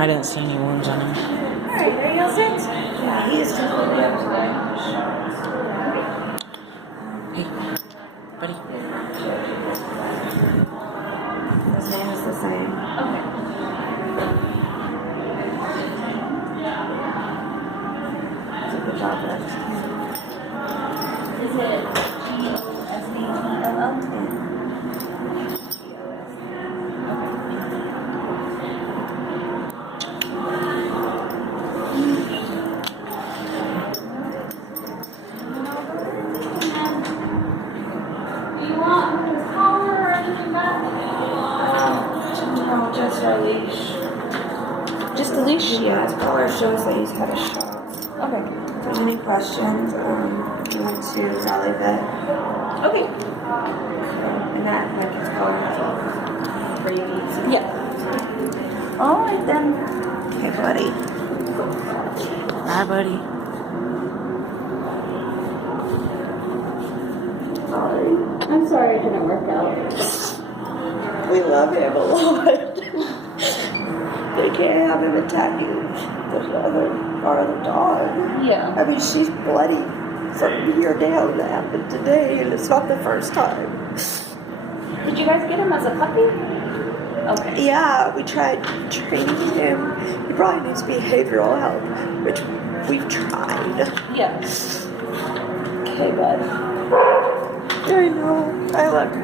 I didn't see any wounds on him. Alright, are you all set? Yeah, he is completely upside. Hey, buddy. His name is the same. Okay. It's a good job, Rex. Is it G-O-S-A-T-L-L? Do you want his collar or anything back? No, just a leash. Just a leash? Yeah, his collar shows that he's had a shot. Okay. If there's any questions, we went to Valley Vet. Okay. And that, like, his collar has all rabies. Yeah. Alright then. Okay, buddy. Bye, buddy. Sorry. I'm sorry it didn't work out. We love him a lot. They can't have him attacking the other dog. Yeah. I mean, she's bloody from here down. That happened today, and it's not the first time. Did you guys get him as a puppy? Okay. Yeah, we tried training him. He probably needs behavioral help, which we've tried. Yeah. Okay, bud. I know. I love you.